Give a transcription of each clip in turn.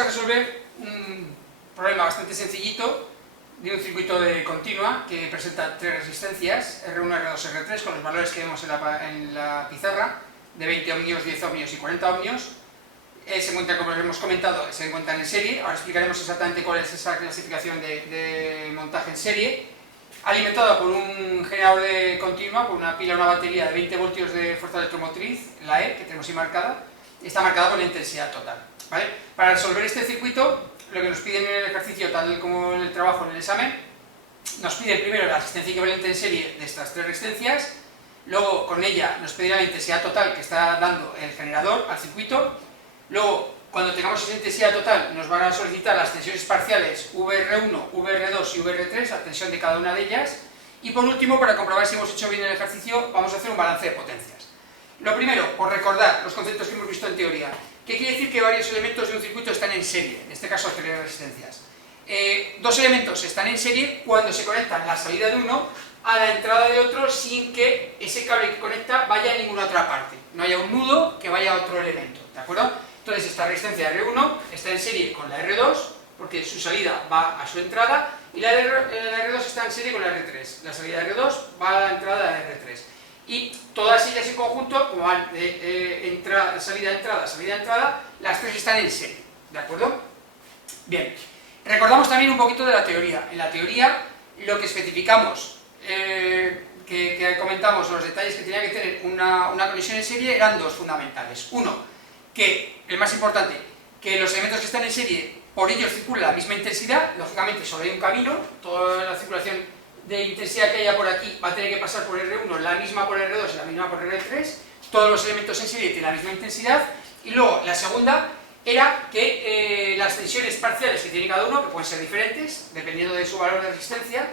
a resolver un problema bastante sencillito de un circuito de continua que presenta tres resistencias, R1, R2, R3, con los valores que vemos en la pizarra, de 20 ohmios, 10 ohmios y 40 ohmios. Se encuentra, como hemos comentado, se encuentran en serie. Ahora explicaremos exactamente cuál es esa clasificación de montaje en serie. Alimentado por un generador de continua, por una pila o una batería de 20 voltios de fuerza electromotriz, la E, que tenemos ahí marcada, está marcada con la intensidad total, ¿vale? Para resolver este circuito, lo que nos piden en el ejercicio, tal como en el trabajo, en el examen, nos piden primero la resistencia equivalente en serie de estas tres resistencias, luego con ella nos pedirá la intensidad total que está dando el generador al circuito, luego cuando tengamos esa intensidad total nos van a solicitar las tensiones parciales VR1, VR2 y VR3, la tensión de cada una de ellas, y por último, para comprobar si hemos hecho bien el ejercicio, vamos a hacer un balance de potencias. Lo primero, por recordar los conceptos que hemos visto en teoría. ¿Qué quiere decir que varios elementos de un circuito están en serie? En este caso, tres resistencias. Dos elementos están en serie cuando se conectan la salida de uno a la entrada de otro sin que ese cable que conecta vaya a ninguna otra parte. No haya un nudo que vaya a otro elemento, ¿de acuerdo? Entonces esta resistencia R1 está en serie con la R2 porque su salida va a su entrada y la R2 está en serie con la R3. La salida de R2 va a la entrada de la R3. Y todas ellas en conjunto, como van de salida a entrada, las tres están en serie, ¿de acuerdo? Bien, recordamos también un poquito de la teoría. En la teoría lo que especificamos, que comentamos, los detalles que tenía que tener una conexión en serie eran dos fundamentales. Uno, que el más importante, que los elementos que están en serie, por ellos circula la misma intensidad, lógicamente solo hay un camino, toda la circulación de intensidad que haya por aquí va a tener que pasar por R1, la misma por R2 y la misma por R3, todos los elementos en serie tienen la misma intensidad, y luego la segunda era que las tensiones parciales que tiene cada uno, que pueden ser diferentes, dependiendo de su valor de resistencia,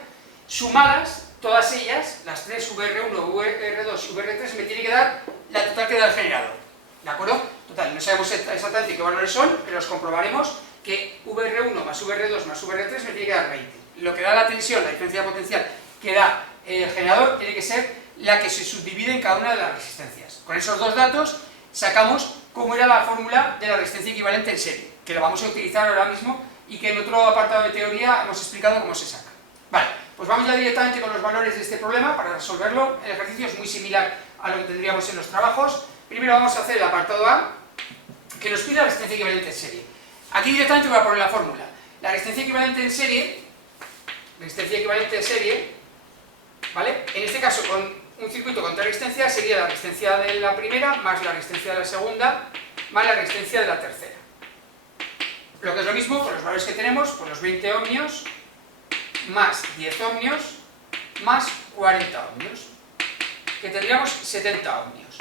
sumadas, todas ellas, las tres VR1, VR2 y VR3, me tiene que dar la total que da el generador, ¿de acuerdo? Total, no sabemos exactamente qué valores son, pero os comprobaremos que VR1 más VR2 más VR3 me tiene que dar 20. Lo que da la tensión, la diferencia potencial que da el generador, tiene que ser la que se subdivide en cada una de las resistencias. Con esos dos datos sacamos cómo era la fórmula de la resistencia equivalente en serie, que lo vamos a utilizar ahora mismo y que en otro apartado de teoría hemos explicado cómo se saca. Vale, pues vamos ya directamente con los valores de este problema para resolverlo. El ejercicio es muy similar a lo que tendríamos en los trabajos. Primero vamos a hacer el apartado A, que nos pide la resistencia equivalente en serie. Aquí directamente voy a poner la fórmula. La resistencia equivalente en serie, ¿vale? En este caso, con un circuito con tres resistencias, sería la resistencia de la primera, más la resistencia de la segunda, más la resistencia de la tercera. Lo que es lo mismo, con los valores que tenemos, pues los 20 ohmios, más 10 ohmios, más 40 ohmios, que tendríamos 70 ohmios.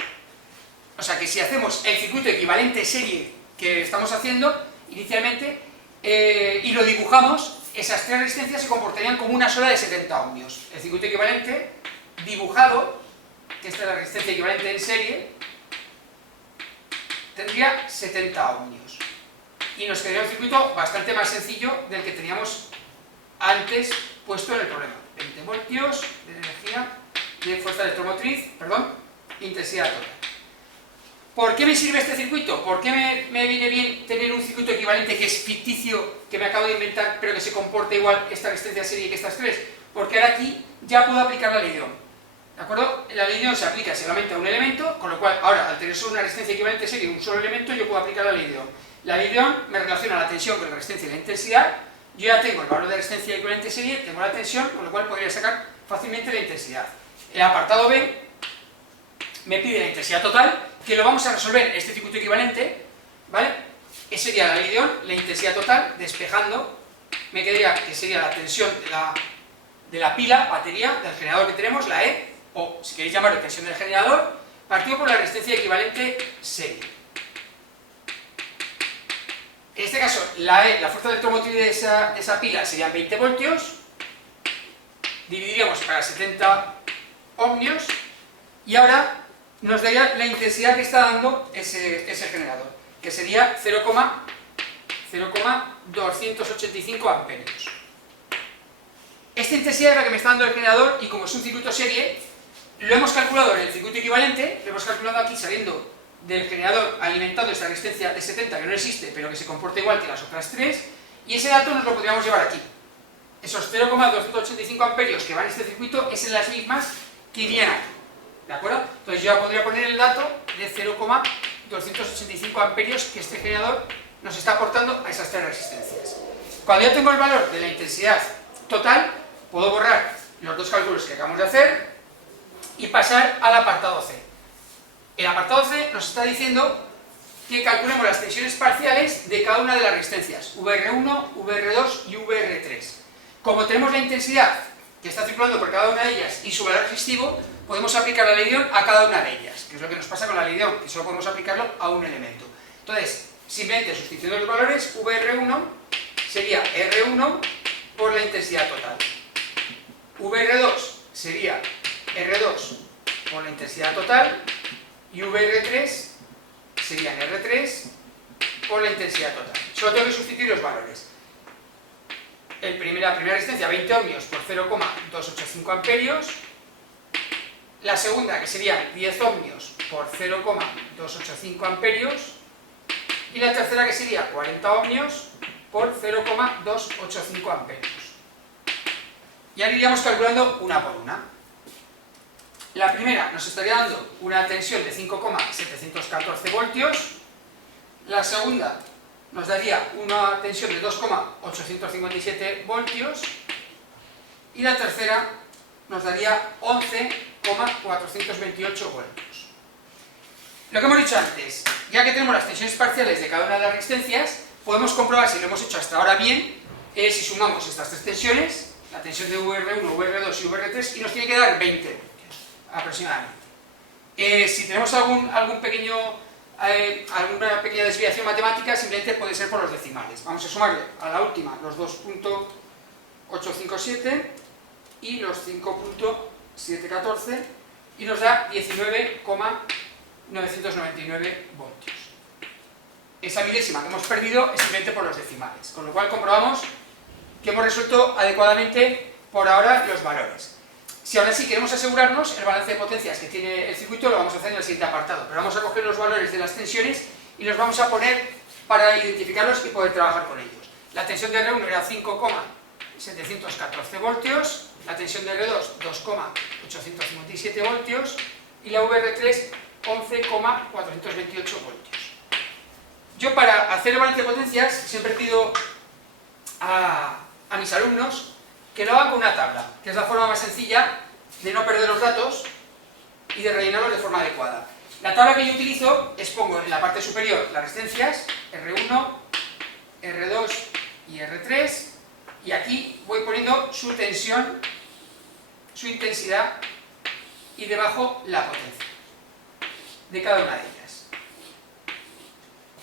O sea que si hacemos el circuito equivalente serie que estamos haciendo inicialmente, y lo dibujamos, esas tres resistencias se comportarían como una sola de 70 ohmios. El circuito equivalente dibujado, que esta es la resistencia equivalente en serie, tendría 70 ohmios. Y nos quedaría un circuito bastante más sencillo del que teníamos antes puesto en el problema. 20 voltios de energía de fuerza electromotriz, intensidad total. ¿Por qué me sirve este circuito? ¿Por qué me viene bien tener un circuito equivalente que es ficticio, que me acabo de inventar, pero que se comporta igual esta resistencia serie que estas tres? Porque ahora aquí ya puedo aplicar la ley de Ohm, ¿de acuerdo? La ley de Ohm se aplica solamente a un elemento, con lo cual ahora, al tener solo una resistencia equivalente serie, un solo elemento, yo puedo aplicar la ley de Ohm. La ley de Ohm me relaciona la tensión con la resistencia y la intensidad. Yo ya tengo el valor de resistencia equivalente serie, tengo la tensión, con lo cual podría sacar fácilmente la intensidad. El apartado B me pide la intensidad total, que lo vamos a resolver este circuito equivalente, ¿vale? Esa sería la ley de Ohm, la intensidad total, despejando, me quedaría que sería la tensión de la pila, batería, del generador que tenemos, la E, o si queréis llamarlo tensión del generador, partido por la resistencia equivalente serie. En este caso, la E, la fuerza electromotriz de esa pila serían 20 voltios, dividiríamos para 70 ohmios, y ahora nos daría la intensidad que está dando ese generador, que sería 0,285 amperios. Esta intensidad es la que me está dando el generador, y como es un circuito serie, lo hemos calculado en el circuito equivalente, lo hemos calculado aquí sabiendo del generador alimentando esta resistencia de 70 que no existe, pero que se comporta igual que las otras tres, y ese dato nos lo podríamos llevar aquí. Esos 0,285 amperios que van en este circuito es en las mismas que irían aquí, ¿de acuerdo? Entonces yo ya podría poner el dato de 0,285 amperios que este generador nos está aportando a esas tres resistencias. Cuando ya tengo el valor de la intensidad total, puedo borrar los dos cálculos que acabamos de hacer y pasar al apartado C. El apartado C nos está diciendo que calculemos las tensiones parciales de cada una de las resistencias, VR1, VR2 y VR3. Como tenemos la intensidad que está circulando por cada una de ellas y su valor resistivo, podemos aplicar la ley de Ohm a cada una de ellas, que es lo que nos pasa con la ley de Ohm, que solo podemos aplicarlo a un elemento. Entonces, simplemente sustituyendo los valores, VR1 sería R1 por la intensidad total. VR2 sería R2 por la intensidad total y VR3 serían R3 por la intensidad total. Solo tengo que sustituir los valores. La primera resistencia, 20 ohmios por 0,285 amperios. La segunda, que sería 10 ohmios por 0,285 amperios. Y la tercera, que sería 40 ohmios por 0,285 amperios. Y ahora iríamos calculando una por una. La primera nos estaría dando una tensión de 5,714 voltios. La segunda nos daría una tensión de 2,857 voltios. Y la tercera nos daría 11,428 voltios. Lo que hemos dicho antes, ya que tenemos las tensiones parciales de cada una de las resistencias, podemos comprobar si lo hemos hecho hasta ahora bien, si sumamos estas tres tensiones, la tensión de VR1, VR2 y VR3, y nos tiene que dar 20 voltios, aproximadamente. Si tenemos alguna pequeña desviación matemática, simplemente puede ser por los decimales. Vamos a sumarle a la última los 2.857 y los 5.714 y nos da 19,999 voltios. Esa milésima que hemos perdido es simplemente por los decimales, con lo cual comprobamos que hemos resuelto adecuadamente por ahora los valores. Si ahora sí queremos asegurarnos, el balance de potencias que tiene el circuito lo vamos a hacer en el siguiente apartado, pero vamos a coger los valores de las tensiones y los vamos a poner para identificarlos y poder trabajar con ellos. La tensión de R1 era 5,714 voltios, la tensión de R2 2,857 voltios y la VR3 11,428 voltios. Yo para hacer el balance de potencias siempre pido a mis alumnos que lo hagan con una tabla, que es la forma más sencilla de no perder los datos y de rellenarlos de forma adecuada. La tabla que yo utilizo es pongo en la parte superior las resistencias R1, R2 y R3 y aquí voy poniendo su tensión, su intensidad y debajo la potencia de cada una de ellas.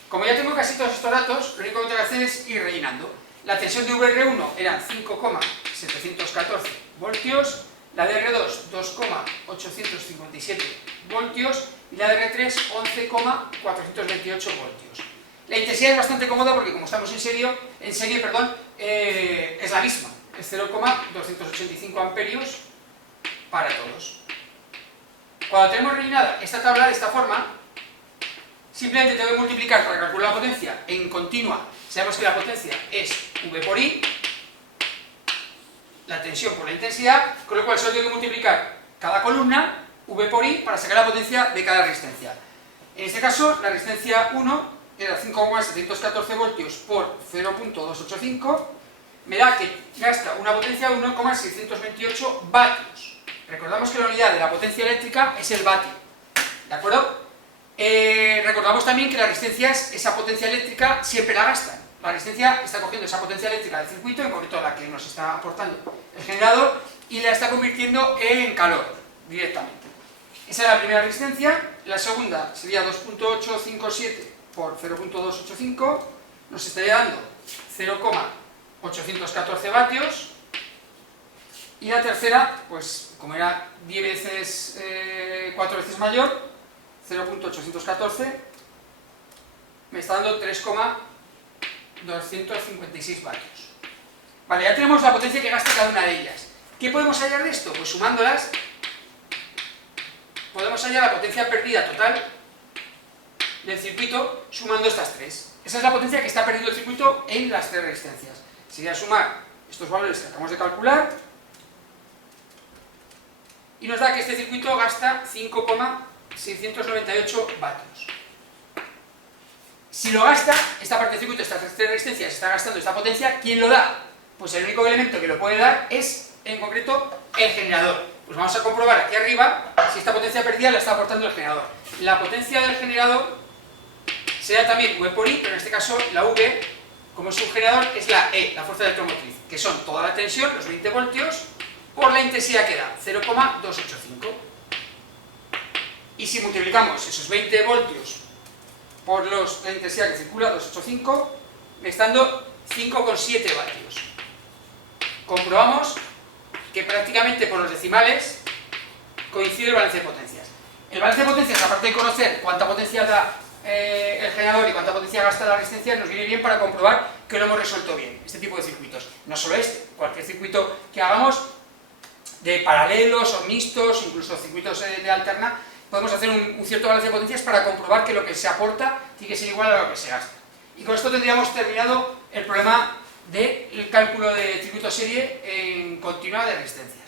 Como ya tengo casi todos estos datos, lo único que tengo que hacer es ir rellenando. La tensión de VR1 eran 5,714 voltios, la de R2 2,857 voltios y la de R3 11,428 voltios. La intensidad es bastante cómoda porque como estamos en serie, es la misma, es 0,285 amperios para todos. Cuando tenemos rellenada esta tabla de esta forma, simplemente tengo que multiplicar para calcular la potencia en continua. Sabemos que la potencia es V por I, la tensión por la intensidad, con lo cual solo tengo que multiplicar cada columna, V por I, para sacar la potencia de cada resistencia. En este caso, la resistencia 1 era 5,714 voltios por 0,285, me da que gasta una potencia de 1,628 vatios. Recordamos que la unidad de la potencia eléctrica es el vatio, ¿de acuerdo? Recordamos también que las resistencias, esa potencia eléctrica, siempre la gastan. La resistencia está cogiendo esa potencia eléctrica del circuito, en concreto la que nos está aportando el generador, y la está convirtiendo en calor directamente. Esa es la primera resistencia. La segunda sería 2.857 por 0.285, nos estaría dando 0,814 vatios. Y la tercera, pues como era 10 veces, 4 veces mayor, 0.814, me está dando 3,256 vatios. Vale, ya tenemos la potencia que gasta cada una de ellas. ¿Qué podemos hallar de esto? Pues sumándolas, podemos hallar la potencia perdida total del circuito sumando estas tres. Esa es la potencia que está perdiendo el circuito en las tres resistencias. Sería sumar estos valores que acabamos de calcular y nos da que este circuito gasta 5,698 vatios. Si lo gasta, esta parte del circuito, estas tres resistencias, está gastando esta potencia, ¿quién lo da? Pues el único elemento que lo puede dar es, en concreto, el generador. Pues vamos a comprobar aquí arriba si esta potencia perdida la está aportando el generador. La potencia del generador será también V por I, pero en este caso la V, como es un generador, es la E, la fuerza electromotriz, que son toda la tensión, los 20 voltios, por la intensidad que da, 0,285. Y si multiplicamos esos 20 voltios por la intensidad que circula, 285, me está dando 5,7 vatios. Comprobamos que prácticamente por los decimales coincide el balance de potencias. El balance de potencias, aparte de conocer cuánta potencia da el generador y cuánta potencia gasta la resistencia, nos viene bien para comprobar que lo hemos resuelto bien, este tipo de circuitos. No solo este, cualquier circuito que hagamos, de paralelos o mixtos, incluso circuitos de alterna, podemos hacer un cierto balance de potencias para comprobar que lo que se aporta tiene que ser igual a lo que se gasta. Y con esto tendríamos terminado el problema del cálculo de circuito serie en continua de resistencia.